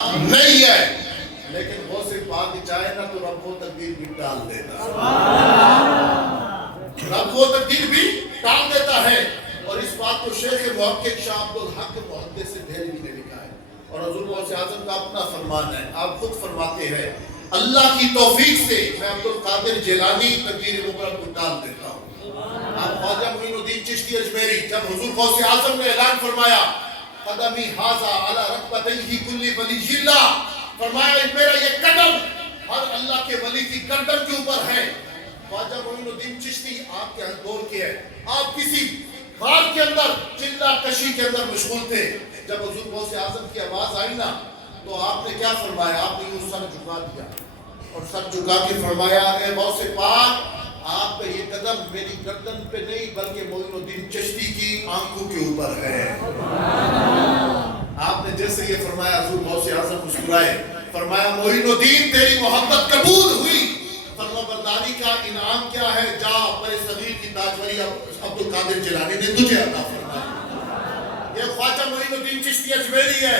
نہیں ہے، لیکن غوث پاک چاہے نا تو رب وہ تقدیر بھی ٹال دیتا ہے، رب وہ تقدیر بھی ٹال دیتا ہے۔ اور اس بات کو شیخ محقق شاہ عبدالحق محدث دہلوی نے لکھا ہے، اور حضور غوث اعظم کا اپنا فرمان ہے، آپ خود فرماتے ہیں اللہ کی توفیق سے میں عبدالقادر جیلانی تقدیر مبارک کو ٹال دیتا ہوں۔ آپ خواجہ معین الدین چشتی اجمیری جب حضور غوث اعظم نے اعلان فرمایا قدمی ھذا علی رکبتیہ کل ولی اللہ، فرمایا میرا یہ قدم ہر اللہ کے ولی کی گردن کے اوپر ہے۔ خواجہ معین الدین چشتی آپ کے دور کے ہیں، آپ کسی غار کے اندر چلہ کشی کے اندر مشغول تھے، جب حضور غوث اعظم کی آواز آئی نا تو آپ نے کیا فرمایا؟ آپ نے یوں سر جھکا دیا اور سر جھکا کے فرمایا اے غوث پاک، آپ کا یہ قدم میری گردن پہ نہیں بلکہ معین الدین چشتی کی آنکھوں کے اوپر ہے۔ آپ نے جیسے یہ فرمایا حضور غوث اعظم مسکرائے، فرمایا معین الدین تیری محبت قبول ہوئی، فرما برداری کا انعام کیا ہے؟ جا پر صغیر کی تاجوری عبدالقادر جیلانی نے تجھے عطا فرمایا۔ یہ خواجہ معین الدین چشتی اجمیری ہے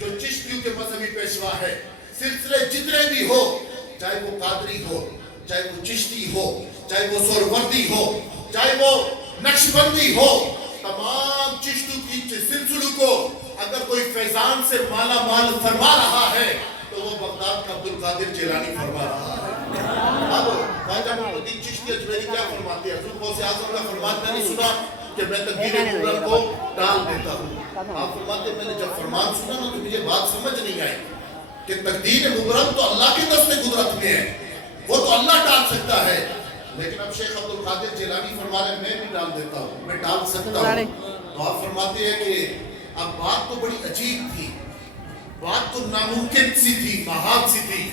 جو چشتیوں کے مذہبی پیشوا ہے۔ سلسلے جتنے بھی ہو، چاہے وہ قادری ہو، چاہے وہ چشتی ہو، چاہے وہ سہروردی ہو، چاہے وہ نقشبندی ہو، تمام چشتوں کی سلسلوں کو اگر کوئی فیضان سے مالا مال فرما رہا ہے تو وہ بغداد کا عبدالقادر جیلانی فرما رہا ہے۔ اب خواجہ معین الدین چشتی اجمیری کیا فرماتے ہیں؟ حضور غوث اعظم کا فرمان میں نے سنا کہ میں تقدیر مبارک کو ٹال دیتا ہوں۔ آپ فرماتے ہیں میں نے جب فرمان سنا نا تو مجھے بات سمجھ نہیں آئی کہ تقدیر مبارک تو اللہ کے دست قدرت میں ہے، وہ تو اللہ ٹال سکتا ہے، لیکن اب شیخ عبدالقادر جیلانی فرما رہے ہیں میں بھی ٹال دیتا ہوں، میں ٹال سکتا ہوں۔ تو آپ فرماتے ہیں کہ اب بات تو بڑی عجیب تھی، بات تو ناممکن سی تھی، محال سی تھی،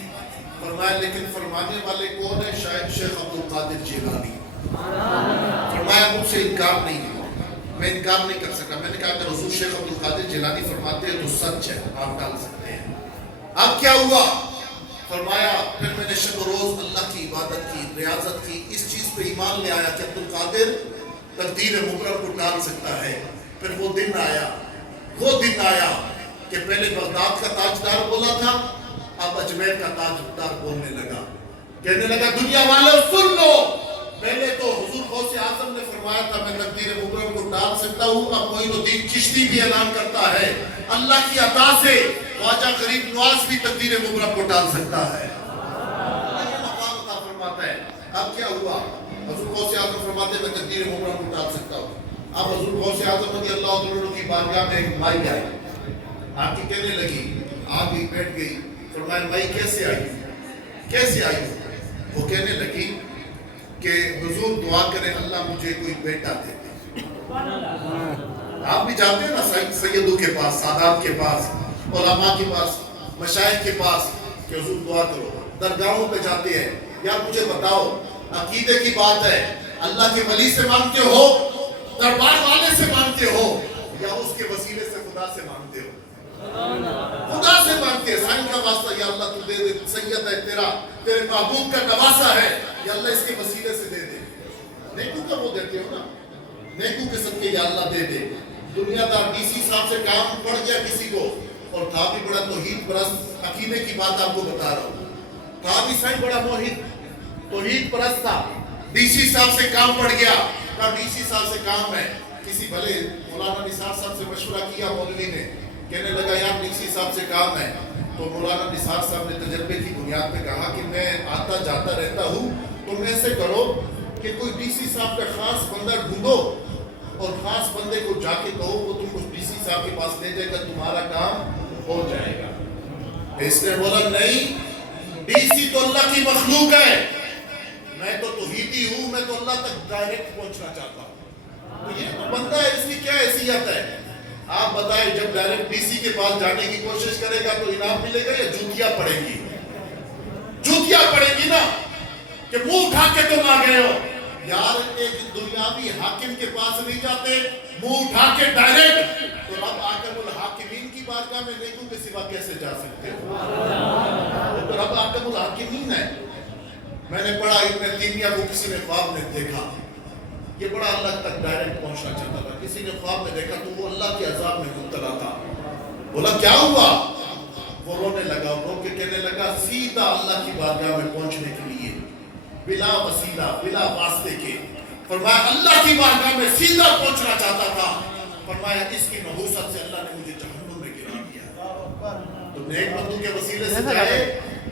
فرمایا لیکن فرمانے والے کون ہے؟ شاید شیخ عبدالقادر جیلانی۔ فرمایا مجھ سے انکار نہیں ہوا، میں انکار نہیں کر سکا۔ میں نے کہا کہ حضور شیخ عبدالقادر جیلانی فرماتے ہیں تو سچ ہے، آپ ٹال سکتے ہیں۔ اب کیا ہوا؟ فرمایا پھر میں نے شب و روز اللہ کی عبادت کی، ریاضت کی، اس چیز پہ ایمان لے آیا کہ عبدالقادر تقدیر مبارک کو ٹال سکتا ہے۔ پھر وہ دن آیا کہ پہلے بغداد کا تاجدار بولا تھا، اب اجمیر کا تاجدار بولنے لگا، کہنے لگا دنیا والوں سن لو، پہلے تو حضور غوث اعظم نے فرمایا تھا میں تقدیر مبارک کو ٹال سکتا ہوں، اب معین الدین چشتی بھی اعلان کرتا ہے اللہ کی عطا سے خواجہ غریب نواز بھی تقدیر مبارک کو ٹال سکتا ہے۔ یہ مقام عطا فرماتا ہے۔ اب کیا ہوا؟ حضور غوث اعظم فرماتے ہیں میں تقدیر مبارک کو ٹال سکتا ہوں۔ اب حضور غوث اعظم رضی اللہ عنہ کی بارگاہ میں ایک مائی آئی، آپ کی کہنے لگی، آپ ہی بیٹھ گئی، فرمایا مائی کیسے آئی؟ وہ کہنے لگی کہ حضور دعا کریں اللہ مجھے کوئی بیٹا دے دے۔ آپ بھی جاتے ہیں نا سیدوں کے پاس، سادات کے پاس، علماء کے پاس، مشائخ کے پاس کہ حضور دعا کرو، درگاہوں پہ جاتے ہیں، یار مجھے بتاؤ عقیدے کی بات ہے، اللہ کے ولی سے مانگتے ہو، دربار والے سے مانگتے ہو، یا اس کے وسیلے سے خدا سے مانگتے ہو؟ خدا سے مانگتے ہیں، سائن کا واسطہ یا اللہ تو دے دے، سید ہے تیرے محبوب کا نواسا ہے یا اللہ اس کے وسیلے سے دے دے۔ نیکو کا وہ دیتے ہو نا، نیکو کے صدقے یا اللہ دے دے۔ دنیا دار ڈی سی صاحب سے کام پڑ گیا کسی کو، اور تھا بھی بڑا توحید پرست، عقیدے کی بات آپ کو بتا رہا ہوں، تھا بھی سائن بڑا توحید پرست تھا، ڈی سی صاحب سے کام پڑ گیا، کہا ڈی سی صاحب سے کام ہے، کسی بھلے مولانا نثار صاحب سے مشورہ کیا مولوی نے، کہنے لگا یار ڈی سی صاحب سے کام ہے، تو مولانا نثار صاحب نے تجربے کی بنیاد پہ کہا کہ میں آتا جاتا رہتا ہوں، تم ایسے کرو کہ کوئی ڈی سی صاحب کا خاص بندہ ڈھونڈو اور خاص بندے کو جا کے کہو وہ تم کو ڈی سی صاحب کے پاس لے جائے گا، تمہارا کام ہو جائے گا۔ اس نے بولا نہیں، ڈی سی تو اللہ کی مخلوق ہے، میں تو توحیدی ہوں، میں تو اللہ تک ڈائریکٹ پہنچنا چاہتا ہوں، تو یہ تو بندہ ہے، اس کی کیا حیثیت ہے؟ آپ بتائیں جب ڈائریکٹ ڈی سی کے پاس جانے کی کوشش کرے گا تو انعام ملے گا یا جوتیاں پڑیں گی؟ جوتیاں پڑیں گی نا، کہ منہ اٹھا کے تم آ گئے ہو۔ یار ایک دنیاوی حاکم کے پاس نہیں جاتے، منہ اٹھا کے ڈائریکٹ، تو رب حاکم الحاکمین کی بارگاہ میں نیکوں کے سوا کیسے جا سکتے ہو؟ تو رب حاکم الحاکمین ہے۔ میں نے پڑھا ابن تیمیہ کو کسی نے خواب میں دیکھا، یہ بڑا اللہ تک ڈائریکٹ پہنچنا چاہتا تھا، کسی نے خواب میں دیکھا تو وہ اللہ کے عذاب میں مبتلا تھا، بولا کیا ہوا؟ وہ سیدھا اللہ کی بارگاہ میں پہنچنے کے لیے بلا وسیلہ بلا واسطے کے، فرمایا اللہ کی بارگاہ میں سیدھا پہنچنا چاہتا تھا، فرمایا اس کی نحوست سے اللہ نے مجھے جہنم میں گرا دیا۔ تو نیک بندوں کے وسیلے سے جائے،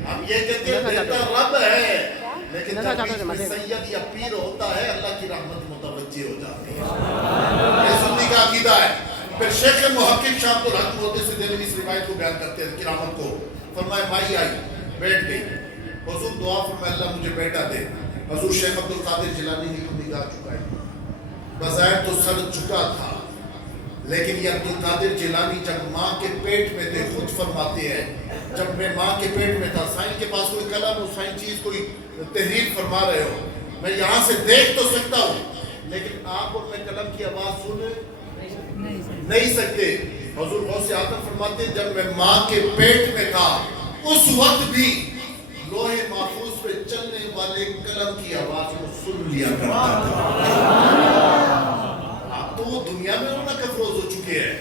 ہم یہ کہتے ہیں بہتر رب ہے، لیکن جب بیچ میں سید یا پیر ہوتا ہے اللہ کی رحمت متوجہ ہو جاتی ہے۔ یہ سنی کا عقیدہ ہے۔ پھر شیخ محقق شاہ عبد الحق موتی سے دہلوی اس روایت کو بیان کرتے ہیں کرامت کو، فرمایا مائی آئی بیٹھ گئی، حضور دعا فرمایا اللہ مجھے بیٹا دے۔ حضور شیخ عبد القادر جیلانی نے نگاہ چکائی، بظاہر تو سر جھکا تھا، لیکن یہ عبد القادر جیلانی جب ماں کے پیٹ میں تھے خود فرماتے ہیں جب میں ماں کے پیٹ میں تھا، سائن کے پاس کوئی قلم ہو، سائن چیز کوئی تحریر فرما رہے ہو، میں یہاں سے دیکھ تو سکتا ہوں لیکن آپ اور میں قلم کی آواز سن نہیں سکتے۔ حضور غوث اعظم فرماتے ہیں جب میں ماں کے پیٹ میں تھا اس وقت بھی لوح محفوظ پہ چلنے والے قلم کی آواز کو سن لیا کرتا تھا۔ آپ تو وہ دنیا میں ہونا کفروز ہو چکے ہیں،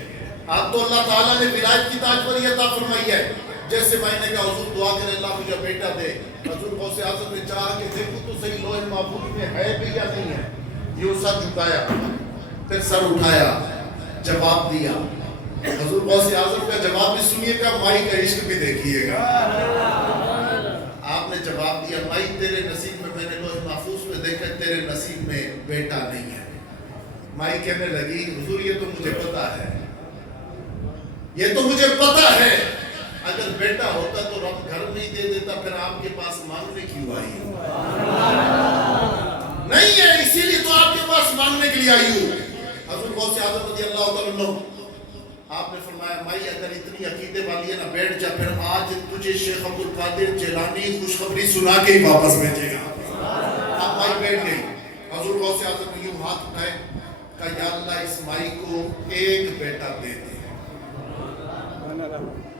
آپ تو اللہ تعالیٰ نے ولایت کی تاجوری عطا فرمائی ہے۔ جیسے میں نے کہا حضور دعا کرے اللہ مجھے بیٹا دے، حضور غوث اعظم نے چاہا کہ دیکھو تو صحیح لوح محفوظ میں ہے بھی یا نہیں ہے، یہ سر جھکایا پھر سر اٹھایا جواب دیا۔ حضور غوث اعظم کا جواب بھی سنیے گا، مائی کا عشق بھی دیکھیے گا۔ آپ نے جواب دیا مائی تیرے نصیب میں، میں نے لوح محفوظ میں دیکھا تیرے نصیب میں بیٹا نہیں ہے۔ مائی کہنے لگی حضور یہ تو مجھے پتا ہے، یہ تو مجھے پتا ہے، اگر بیٹا ہوتا تو رب گھر نہیں دے دیتا، پھر آپ کے پاس مانگنے کیوں آئی ہوں؟ نہیں ہے اسی لیے تو آپ کے پاس مانگنے کے لیے آئی ہوں۔ حضور غوث اعظم رضی اللہ تعالیٰ عنہ آپ نے فرمایا مائی اگر اتنی عقیدے والی ہے نا بیٹھ جا، پھر آج تجھے شیخ عبد القادر جیلانی خوشخبری سنا کے ہی واپس بھیجے گا۔ اب مائی بیٹھ گئی، حضور غوث اعظم نے یوں ہاتھ اٹھائے کہا یا اللہ اس مائی کو ایک بیٹا دے دے۔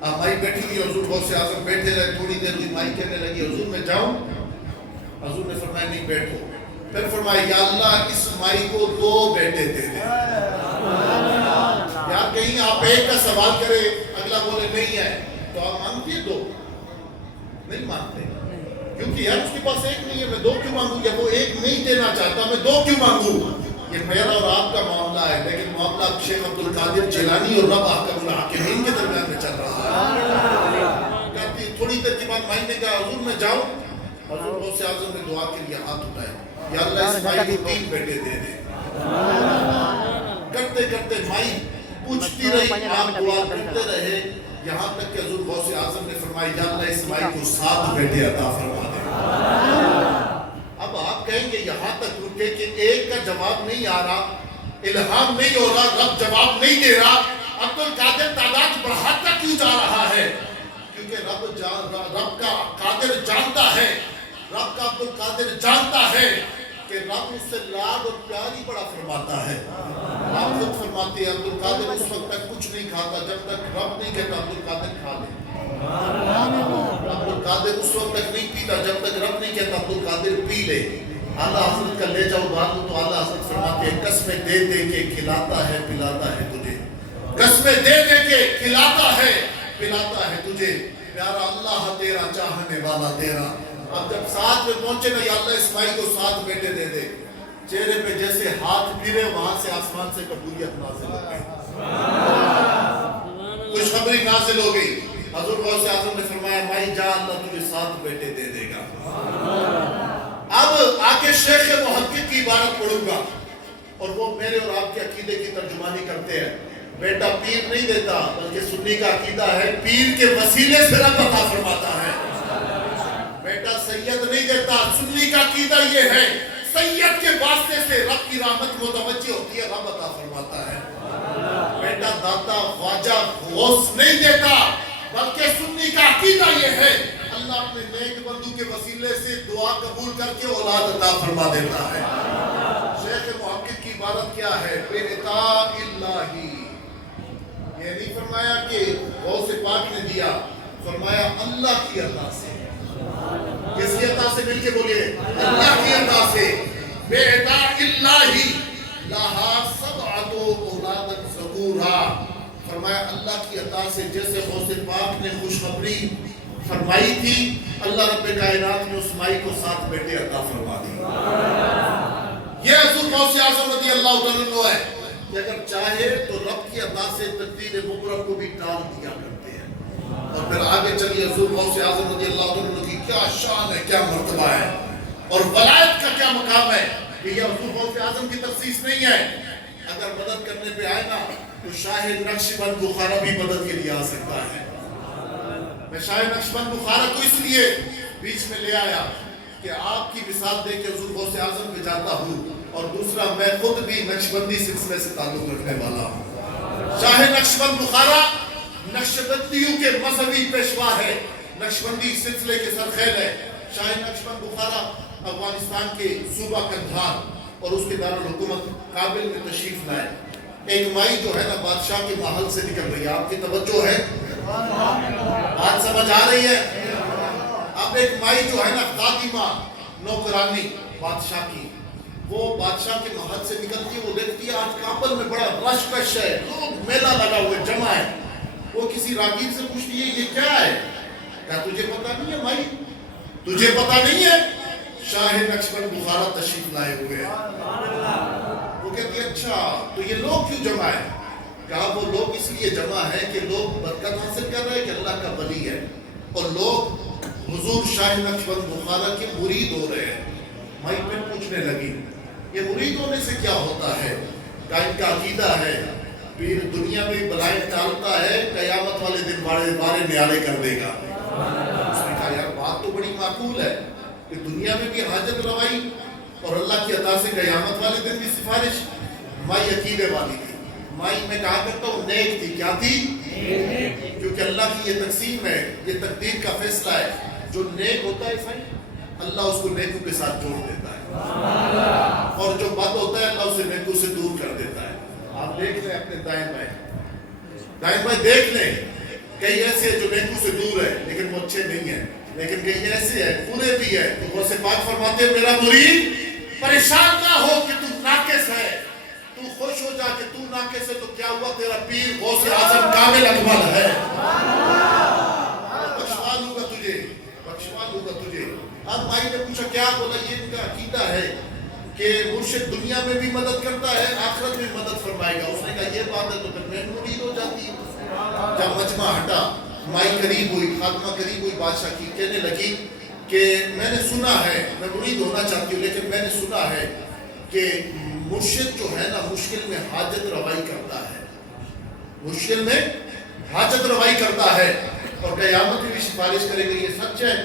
اب مائی بیٹھی ہوئی، حضور غوث اعظم بیٹھے رہے، تھوڑی دیر ہوئی مائی کہنے لگی حضور میں جاؤں؟ حضور نے فرمایا نہیں بیٹھو۔ پھر فرمایا یا اللہ اس مائی کو 2 بیٹے دے دے۔ یا کہیں آپ ایک کا سوال کرے اگلا بولے نہیں ہے تو آپ مانگتے 2؟ نہیں مانگتے، کیونکہ یار اس کے پاس ایک نہیں ہے، میں 2 کیوں مانگوں؟ جب وہ ایک نہیں دینا چاہتا میں 2 کیوں مانگوں؟ یہ میرا اور آپ کا معاملہ ہے، لیکن معاملہ شیخ عبد القادر جیلانی اور رب احکم الحاکمین کے درمیان میں چل رہا ہے۔ کہتی تھوڑی دیر کے بعد مائی نے کہا حضور میں جاؤں؟ حضور غوث اعظم نے دعا کے لیے ہاتھ اٹھائے یا اللہ اس مائی کو 3 بیٹے دے دے۔ کرتے کرتے مائی پوچھتی رہی، آپ دعا کرتے رہے، یہاں تک کہ حضور غوث اعظم نے فرمایا یا اللہ اس مائی کو 7 بیٹے عطا فرما دے۔ اب آپ کہیں گے یہاں تک رکے کہ ایک کا جواب نہیں آ رہا، الہام نہیں ہو رہا، رب جواب نہیں دے رہا، عبد القادر تعداد بڑھاتا کیوں جا رہا ہے؟ کیونکہ رب کا قادر جانتا ہے، رب کا عبد القادر جانتا ہے کہ رب اس سے لاڈ اور پیار ہی بڑا فرماتا ہے۔ آپ خود فرماتے ہیں عبد القادر اس وقت تک کچھ نہیں کھاتا جب تک رب نہیں کہتا عبد القادر کھا لے۔ عبد القادر اس وقت تک نہیں پیتا جب تک رب نہیں کہتا عبد القادر پی لے۔ اعلیٰ حضرت کا لے جاؤ بات تو اعلیٰ حضرت فرماتے ہیں قسمیں دے دے کے کھلاتا ہے پلاتا ہے تجھے، قسمیں دے دے کے کھلاتا ہے پلاتا ہے تجھے، پیارا اللہ تیرا چاہنے والا تیرا۔ اب جب 7 پہ پہنچے نا یا اللہ اسماعیل کو 7 بیٹے دے دے، چہرے پہ جیسے ہاتھ پھرے وہاں سے آسمان سے قبولیت نازل ہو گئی، خوشخبری نازل ہو گئی۔ حضور غوث اعظم نے فرمایا مائی جا اللہ تجھے 7 بیٹے دے دے گا۔ اب آگے شیخ محقق کی عبارت پڑھوں گا اور وہ میرے اور آپ کے عقیدے کی ترجمانی کرتے ہیں۔ بیٹا پیر نہیں دیتا بلکہ سنی کا عقیدہ ہے پیر کے وسیلے سے رب عطا فرماتا ہے۔ بیٹا سید نہیں دیتا، سنی کا عقیدہ یہ ہے سید کے واسطے سے رب کی رحمت متوجہ ہوتی ہے، رب عطا فرماتا ہے۔ بیٹا داتا خواجہ غوث نہیں دیتا بلکہ سنی کا عقیدہ یہ ہے اللہ اپنے نیک بندو کے وسیلے سے دعا قبول کر کے اولاد عطا فرما دیتا ہے۔ شیخ محقق کی عبارت کیا ہے؟ بے عطا الہی، یہ نہیں فرمایا کہ غوث پاک نے دیا، فرمایا اللہ کی عطا سے۔ کس کی عطا سے؟ مل کے بولیے، اللہ کی عطا سے۔ بے عطا الہی لہا سبعۃ اولاد ذکورا، فرمایا اللہ کی عطا سے جیسے غوث پاک نے خوشخبری فرمائی تھی، اللہ رب کائنات نے اس مائی کو 7 بیٹے عطا فرما دی۔ یہ حضور غوث اعظم رضی اللہ عنہ ہے کہ اگر چاہے تو رب کی عطا سے تقدیر مقرر کو بھی ٹال دیا کرتے ہیں۔ اور پھر آگے چلیے حضور غوث اعظم رضی اللہ عنہ کی کیا شان ہے، کیا مرتبہ ہے اور ولایت کا کیا مقام ہے کہ یہ حضور غوث اعظم کی تخصیص نہیں ہے۔ اگر مدد کرنے پہ آئے نا تو شاہ نقشبند بخارا بھی مدد کے لیے آ سکتا ہے۔ میں شاہ نقشبند بخارا کو اس لیے بیچ میں لے آیا کہ آپ کی مثال دے کے حضور غوث اعظم پہ جاتا ہوں، اور دوسرا میں خود بھی نقشبندی سلسلے سے تعلق رکھنے والا ہوں۔ شاہ نقشبند بخارا نقشبندیوں کے مذہبی پیشوا ہے، نقشبندی سلسلے کے سرخیل ہے۔ شاہ نقشبند بخارا افغانستان کے صوبہ قندھار اور اس کے دارالحکومت کابل میں تشریف لائے۔ ایک مائی جو ہے نا بادشاہ کے محل سے نکل رہی ہے، آپ کی توجہ ہے، بات سمجھ آ رہی ہے؟ اب ایک مائی جو ہے نا خادمہ نوکرانی بادشاہ کی، وہ بادشاہ کے محل سے نکلتی ہے، وہ دیکھتی ہے آج کابل میں بڑا رش کش ہے، لوگ میلہ لگا ہوئے جمع ہے۔ وہ کسی راگیر سے پوچھتی ہے یہ کیا ہے؟ کہا تجھے پتہ نہیں ہے مائی، تجھے پتہ نہیں ہے؟ شاہ نقشبند بخارا تشریف لائے ہوئے ہیں۔ وہ کہتی ہے اچھا تو یہ لوگ کیوں جمع ہے؟ کہا وہ لوگ اس لیے جمع ہے کہ لوگ برکت حاصل کر رہے ہیں کہ اللہ کا ولی ہے، اور لوگ حضور شاہ نقشبند بخارا کے مرید ہو رہے ہیں۔ مائی پھر پوچھنے لگی یہ مرید ہونے سے کیا ہوتا ہے؟ کہا ان کا عقیدہ ہے پیر دنیا میں بلائیں ٹالتا ہے، قیامت والے دن بارے نیالے کر دے گا۔ اس نے کہا یار بات تو بڑی معقول ہے کہ دنیا میں بھی حاجت روائی اور اللہ کی عطا سے قیامت والے دن بھی سفارش۔ مائی عقیدے والی تھی، مائی میں کہا کرتا ہوں نیک تھی۔ کیا تھی؟ کیونکہ اللہ کی یہ تقسیم ہے، یہ تقدیر کا فیصلہ ہے، جو نیک ہوتا ہے سائیں اللہ اس کو نیکوں کے ساتھ جوڑ دیتا ہے، اور جو بد ہوتا ہے اللہ اسے نیکوں سے دور کر دیتا ہے۔ آپ دیکھ لیں اپنے دائیں بائیں دیکھ لیں، کئی ایسے ہیں جو نیکوں سے دور ہے لیکن وہ اچھے نہیں ہیں، لیکن کئی ایسے ہیں پورے بھی ہے۔ تو غوث پاک فرماتے ہیں میرا مرید پریشان نہ ہو کہ تو ناقص ہے، تو خوش ہو جا کہ تو ناقص ہے، تو کیا ہوا تیرا پیر غوث اعظم کامل اکمل ہے، بخشوا دوں گا تجھے۔ اب مائی نے پوچھا کیا؟ بولا یہ ان کا عقیدہ ہے کہ مرشد دنیا میں بھی مدد کرتا ہے، آخرت میں مدد فرمائے گا۔ اس نے کہا یہ بات ہے تو پھر میں مرید ہو جاتی ہے۔ جب مجمع ہٹا مائی قریب ہوئی، خاتمہ قریب ہوئی بادشاہ کی، کہنے لگی کہ میں نے سنا ہے، میں مرید ہونا چاہتی ہوں لیکن میں نے سنا ہے کہ مرشد جو ہے نا مشکل میں حاجت روائی کرتا ہے، مشکل میں حاجت روائی کرتا ہے اور قیامت میں بھی سفارش کرے گا، یہ سچ ہے؟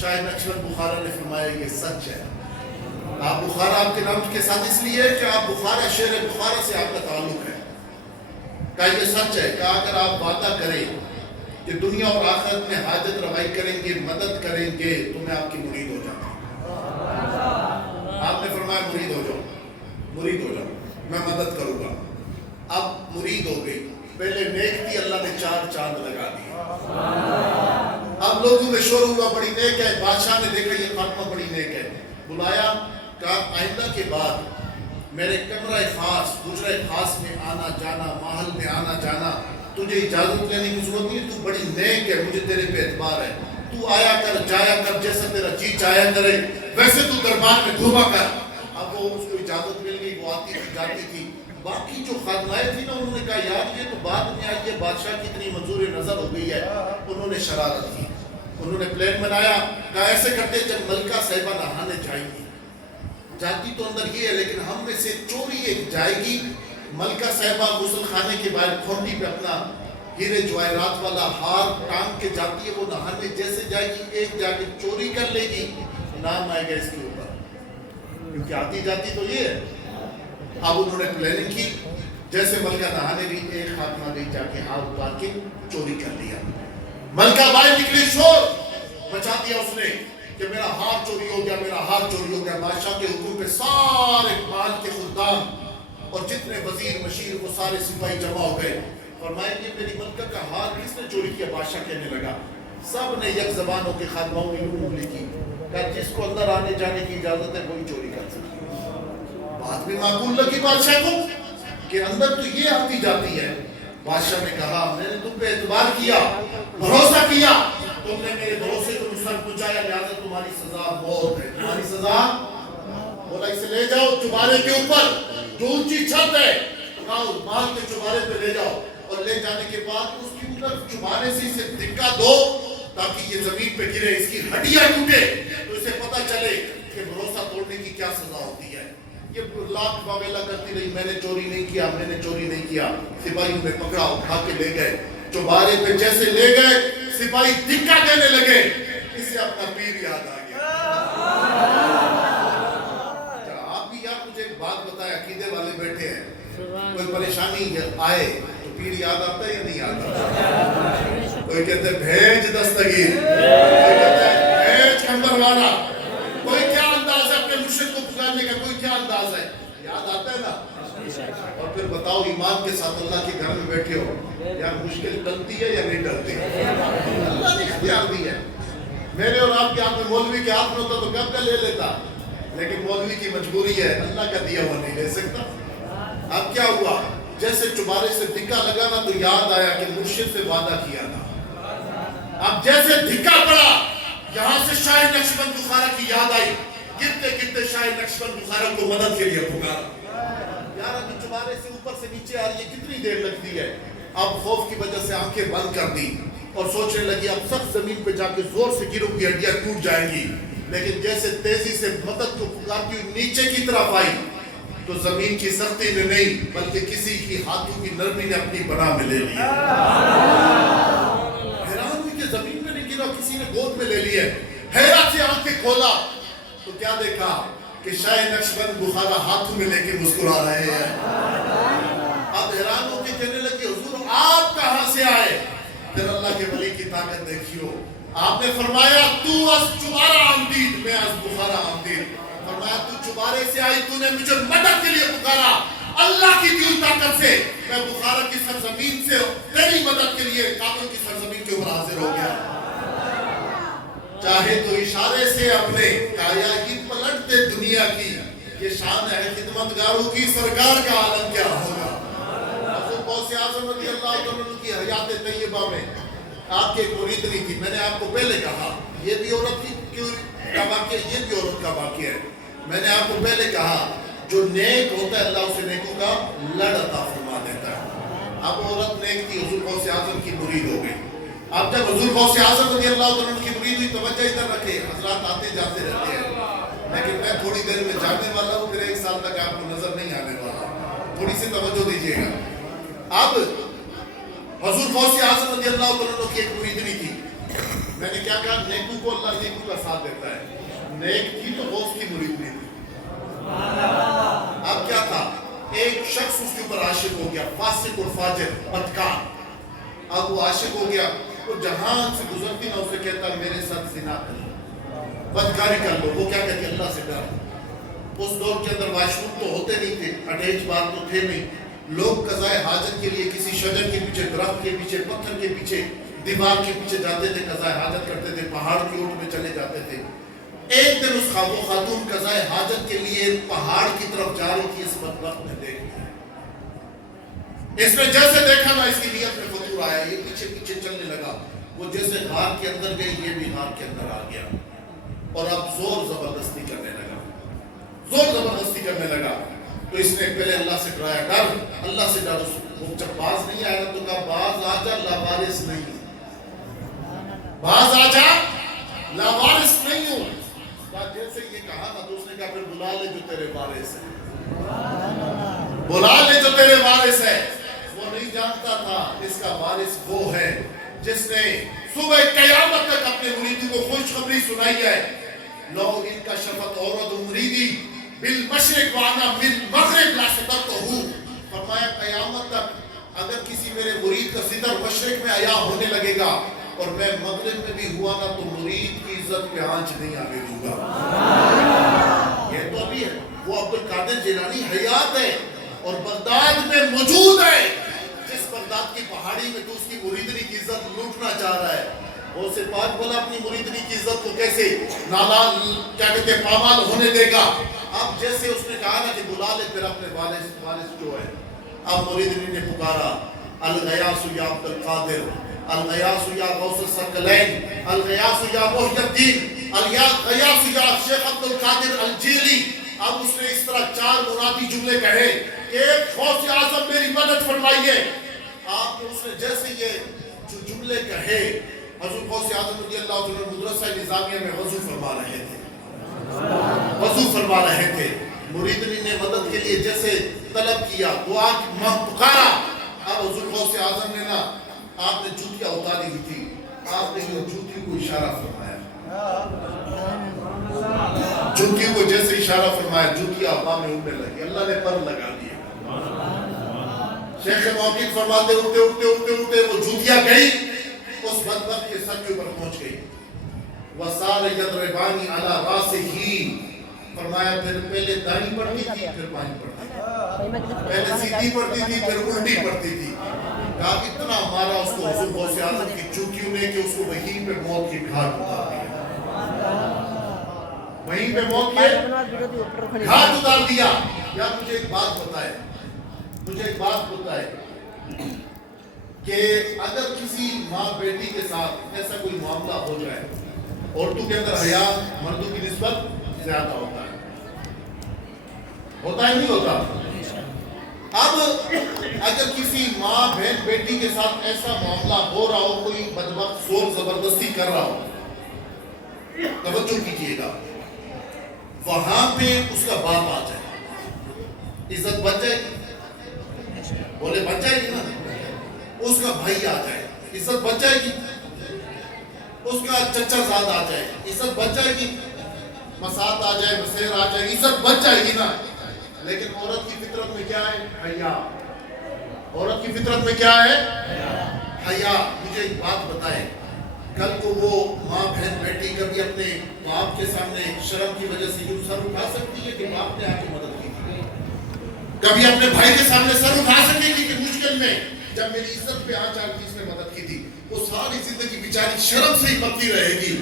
شاہ نقشبند بخارا نے فرمایا یہ سچ ہے۔ آپ بخارا آپ کے نام کے ساتھ اس لیے ہے کہ آپ بخارا شہر بخارا سے آپ کا تعلق ہے۔ کہا یہ سچ ہے؟ کہا اگر آپ وعدہ کریں کہ دنیا اور آخرت میں حاجت روائی کریں گے، مدد کریں گے، تو میں آپ کی مرید ہو جاؤں گا۔ آپ نے فرمایا مرید ہو جاؤ، میں مدد کروں گا۔ اب مرید ہو گئی، پہلے نیک تھی، اللہ نے 4 چاند لگا دی۔ اب لوگوں میں شور ہوا بڑی نیک ہے، بادشاہ نے دیکھا یہ فاطمہ بڑی نیک ہے، بلایا، کہا آئندہ کے بعد میرے کمرہ خاص حجرہ خاص میں آنا جانا، محل میں آنا جانا تجھے اجازت لینے کی ضرورت نہیں، تو بڑی نیک ہے، مجھے تیرے پہ اعتبار ہے، تو آیا کر جایا کر، جیسا تیرا جی چاہیا کرے ویسے تو دربار میں گھوما کر۔ اب وہ اس کو اجازت مل گئی، وہ آتی تھی جاتی تھی۔ باقی جو خادمائیں تھی نا انہوں نے کہا یار یہ تو بعد میں آئی ہے، بادشاہ کی اتنی منظور نظر ہو گئی ہے، انہوں نے شرارت کی، انہوں نے پلان بنایا، کہا ایسے کرتے جب ملکہ صاحبہ نہانے جائیں گی، جاتی تو اندر یہ ہے لیکن ہم میں سے چوری ایک جائے گی، ملکہ صاحبہ غسل خانے کے باہر کھونٹی پہ اپنا ہیرے جواہرات والا ہار ٹانگ کے جاتی ہے، وہ نہانے جیسے جائے گی ایک جا کے چوری کر لے گی، نام آئے گا اس کے اوپر، کیونکہ آتی جاتی تو یہ ہے۔ اب انہوں نے پلاننگ کی، جیسے ملکہ نہانے گئی ایک خاتمہ گئی جا کے ہار اتار کے چوری کر لیا، ملکہ باہر نکلی، شور مچا دیا اس نے کہ میرا ہار چوری ہو گیا، میرا ہار چوری ہو گیا۔ بادشاہ کے حکم پہ سارے مال کے خدام اور جتنے وزیر مشیر وہ سارے سپاہی جمع ہو گئے، فرمایا کہ میری ملکہ کا ہار کس نے چوری کیا؟ بادشاہ کہنے لگا، سب نے یک زبان ہو کے خادموں میں انگلی کی، کہا جس کو اندر آنے جانے کی اجازت ہے وہی چوری کر سکتا۔ بات بھی معقول لگی بادشاہ کو کہ اندر تو یہ آتی جاتی ہے۔ بادشاہ نے کہا میں نے تم پہ اعتبار کیا، بھروسہ کیا، تم نے میرے سزا موت ہے، تمہاری سزا بولا اسے لے جاؤ چوبارے کے اوپر جو اونچی چھت ہے، اٹھاؤ محل کے چوبارے پہ لے جاؤ، اور لے جانے کے بعد اس کی اوپر چوبارے سے اسے دھکا دو تاکہ یہ زمین پہ گرے، اس کی ہڈیاں ٹوٹے تو اسے پتہ چلے کہ بھروسہ توڑنے کی کیا سزا ہوتی ہے۔ یہ لاکھ واویلا کرتی رہی، میں نے چوری نہیں کیا، میں نے چوری نہیں کیا۔ سپاہیوں نے پکڑا، اٹھا کے لے گئے چوبارے پہ، جیسے لے گئے سپاہی دھکا دینے لگے، اسے اپنا پیر یاد آ گیا۔ آپ بھی یار مجھے ایک بات بتائیں، عقیدے والے بیٹھے ہیں، کوئی پریشانی آئے تو پیر یاد آتا ہے یا نہیں آتا؟ کوئی کہتے ہیں بھیج دستگیر، کوئی کہتا ہے بھیج کمبر والا، کوئی کیا انداز ہے اپنے مرشد کو پکارنے کا، کوئی کیا انداز ہے، یاد آتا ہے نا۔ اور پھر بتاؤ ایمان کے ساتھ اللہ کے گھر میں بیٹھے ہو، یار مشکل ٹلتی ہے یا نہیں ٹلتی؟ اللہ نے اختیار دی ہے۔ میرے اور آپ کے ہاتھ میں، مولوی کے ہاتھ میں ہوتا تو کب کا لے لیتا، لیکن مولوی کی مجبوری ہے، اللہ کا دیا ہوا نہیں لے سکتا۔ اب کیا ہوا، جیسے چوبارے سے دھکا لگا نا تو یاد آیا کہ مرشد سے وعدہ کیا تھا۔ اب جیسے دھکا پڑا، یہاں سے شاہ نقشبند بخارا کی یاد آئی، گرتے گرتے شاہ نقشبند بخارا کو مدد کے لیے پکارا۔ یار ابھی چوبارے سے اوپر سے نیچے آ رہی ہے، کتنی دیر لگتی ہے؟ اب خوف کی وجہ سے آنکھیں بند کر دی اور سوچنے لگی اب سخت زمین پہ جا کے زور سے گروں گی، ہڈیاں ٹوٹ جائیں گی۔ لیکن جیسے تیزی سے مدد کو پکارتی ہوئی نیچے کی طرف آئی تو زمین کی سختی نے نہیں بلکہ کسی کی ہاتھوں کی نرمی نے اپنی بنا میں لے لیا۔ حیران ہوئی کہ زمین میں نہیں گرا، کسی نے گود میں لے لیا۔ حیرت سے آنکھیں کھولا تو کیا دیکھا کہ شاہ نقشبند بخارا ہاتھوں میں لے کے مسکرا رہے ہیں۔ اب حیران ہو کے کہنے لگے حضور آپ کہاں سے آئے؟ پھر اللہ کے ولی کی طاقت دیکھیو، آپ نے فرمایا تو از چوبارہ آمدید، میں از بخارا آمدید۔ فرمایا تو چوبارے سے آئی، تو نے مجھے مدد کے لیے پکارا، اللہ کی دی ہوئی طاقت سے میں بخارا کی سرزمین سے تیری مدد کے لیے کابل کی سرزمین کے اوپر حاضر ہو گیا۔ چاہے تو اشارے سے اپنے کایا ہی پلٹ دے دنیا کی، یہ شان ہے خدمتگاروں کی، سرکار کا عالم کیا ہوگا۔ حضرت غوث اعظم رضی اللہ عنہ کی حیات طیبہ میں آپ کے ایک مریدنی تھی، میں نے آپ کو پہلے کہا یہ بھی عورت کا واقعہ، یہ بھی عورت کا واقعہ ہے۔ میں نے آپ کو پہلے کہا جو نیک ہوتا ہے اللہ اسے نیکوں کا لڑ عطا فرما دیتا ہے۔ اب عورت نیک تھی، حضور غوث اعظم کی مرید ہو گئی۔ اب جب حضور غوث اعظم رضی اللہ عنہ کی مرید ہوئی، توجہ ادھر رکھے، حضرات آتے جاتے رہتے ہیں لیکن میں تھوڑی دیر میں جانے والا ہوں، پھر 1 سال تک آپ کو نظر نہیں آنے والا، تھوڑی سی توجہ دیجیے گا۔ اب حضور غوث اعظم رضی اللہ عنہ کی ایک مریدنی تھی، میں نے کیا کہا نیکوں کو اللہ نیکوں کا ساتھ دیتا ہے، نیک تھی تو غوث کی مریدنی تھی۔ اب کیا تھا، ایک شخص اس کے اوپر عاشق ہو گیا، فاسق اور فاجر بدکار۔ اب وہ عاشق ہو گیا، وہ جہان سے گزرتی نہ اسے کہتا میرے ساتھ زنا کر لو، بدکاری کر لو۔ وہ کیا کہتی اللہ سے ڈر۔ اس دور کے اندر واش روم تو ہوتے نہیں تھے، اٹیچ بار تو تھے نہیں، لوگ قضائے حاجت کے لیے کسی شجر کے پیچھے، درخت کے پیچھے، پتھر کے پیچھے، دیوار کے پیچھے جاتے تھے، قضائے حاجت کرتے تھے، پہاڑ کی اوٹ میں چلے جاتے تھے۔ ایک دن اس خاتون قضائے حاجت کے لیے پہاڑ کی طرف جا رہی تھی، اس بدبخت نے دیکھ لیا۔ اس نے جیسے دیکھا نا اس کی نیت میں فطور آیا، یہ پیچھے پیچھے چلنے لگا، وہ جیسے غار کے اندر گئی یہ بھی غار کے اندر آ گیا، اور اب زور زبردستی کرنے لگا، زور زبردستی کرنے لگا۔ تو اس نے پہلے اللہ سے ڈرایا، ڈر اللہ سے ڈر۔ وہ جب باز نہیں آیا تو کہا باز آ جا، لاوارث نہیں ہوں، باز آ جا لاوارث نہیں ہوں۔ جیسے یہ کہا نا تو اس نے کہا پھر بلا لے جو تیرے وارث ہے، بلا لے جو تیرے وارث ہے۔ وہ نہیں جانتا تھا اس کا وارث وہ ہے جس نے صبح قیامت تک اپنے مریدوں کو خوشخبری سنائی ہے، لو ان کا شفت عورت مریدی بالمشرق وانا بالمغرب لا سترتہو۔ فرمایا قیامت تک اگر کسی میرے مرید کا ستر مشرق میں عیاں ہونے لگے گا اور میں مغرب میں بھی ہوا نا تو مرید کی عزت پہ آنچ نہیں آنے دوں گا۔ یہ تو ابھی ہے، وہ عبدالقادر جیلانی حیات ہے اور بغداد میں موجود ہے، جس بغداد کی پہاڑی میں تو اس کی مریدنی کی عزت لوٹنا چاہ رہا ہے، وہ سے پاک بھلا اپنی مریدنی کی عزت کو کیسے نالال کیا کہتے ہیں پامال ہونے دے گا۔ اب جیسے اس نے کہا نا کہ بلا لے پھر اپنے وارث جو ہے، اب مریدنی نے پکارا الغیاث یا عبدالقادر، الغیاث یا غوث الثقلین، الغیاث یا محی الدین۔ غیاث شیخ عبد القادر الجیلی، اب اس نے اس طرح 4 منادی جملے کہے کہ ایک غوث اعظم میری مدد فرمائیے. آپ نے اس نے جیسے یہ جو جملے کہے، حضور غوث اعظم رضی اللہ عنہ مدرسہ نظامیہ میں وضو فرما رہے تھے، وضو فرما رہے تھے. مریدنی نے مدد کے لیے جیسے طلب کیا، دعا پکارا. اب حضور غوث اعظم نے نا، آپ نے جوتیاں اتاری ہوئی تھی، آپ نے یہ جوتیوں کو اشارہ فرمایا، جوتیوں کو جیسے اشارہ فرمایا، جوتیاں ہوا میں اڑنے لگی، اللہ نے پر لگا دیا. شیخ موقف فرماتے اڑتے اڑتے اڑتے اڑتے وہ جوتیاں گئی، اس بدبخت کے سر کے اوپر پہنچ گئی. وَسَارَ يَضْرِبَانِ عَلَى رَأْسِهِ، فرمایا پھر پہلے دائیں پڑتی تھی پھر بائیں پڑتی تھی، پہلے سیدھی پڑتی تھی پھر الٹی پڑتی تھی. کہا اتنا مارا اس کو حضور غوث اعظم کی جوتیوں نے کہ اس کو وہیں پہ موت کی گھاٹ اتار دیا، وہیں پہ موت کی گھاٹ اتار دیا. یا مجھے ایک بات بتائے، مجھے ایک بات بتائے کہ اگر کسی ماں بیٹی کے ساتھ ایسا کوئی معاملہ ہو جائے، عورتوں کے اندر حیا مردوں کی نسبت زیادہ ہوتا ہے، ہوتا ہے نہیں ہوتا؟ اب اگر کسی ماں بہن بیٹی کے ساتھ ایسا معاملہ ہو رہا ہو، کوئی بدبخت زور زبردستی کر رہا ہو، توجہ کیجیے گا، وہاں پہ اس کا باپ آ جائے، عزت بچ جائے گی، بولے بچ جائے گی نا. اس کا بھائی آ جائے، عزت بچ جائے گی. اس کا چچا زاد آ جائے، عزت بچ جائے گی. مسات آ جائے، مسیر آ جائے، عزت بچ جائے گی نا. لیکن عورت کی فطرت میں کیا ہے؟ حیا. عورت کی فطرت میں کیا ہے؟ حیا. مجھے ایک بات بتائیں، کل کو وہ ماں بہن بیٹی کبھی اپنے باپ کے سامنے شرم کی وجہ سے یوں سر اٹھا سکتی ہے کہ باپ نے آ کے مدد کی تھی؟ کبھی اپنے بھائی کے سامنے سر اٹھا سکے گی کہ مشکل میں جب میری عزت پہ آنچ آ کے اس نے مدد کی تھی؟ وہ ساری زندگی بیچاری شرم سے ہی پکتی رہے گی.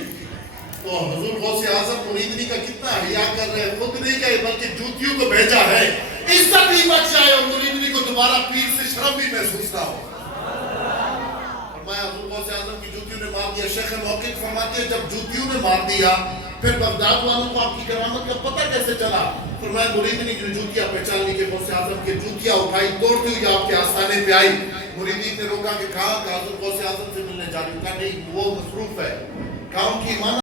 تو حضور غوث اعظم مریدنی کا کتنا حیا کر رہے ہیں، خود نہیں گئے بلکہ جوتیوں کو بھیجا ہے، عزت بھی بچ جائے اور مریدنی کو دوبارہ پیر سے شرم بھی محسوس نہ ہو. فرمایا حضور غوث اعظم کی جوتیوں نے مار دیا. شیخ موقف فرماتے ہیں جب جوتیوں نے مار دیا پھر بغداد والوں کو آپ کی کرامت کا پتہ کیسے چلا؟ فرمایا مریدنی کی جوتیاں پہچان لی کہ غوث اعظم کی جوتیاں اٹھائی، توڑتی ہوئی آپ کے آستانے پہ آئی. مریدین نے روکا کہ کہاں؟ کہ حضور غوث اعظم سے ملنے جا رہی ہوں. کہا نہیں وہ مصروف ہے. کہا ان کی ایمان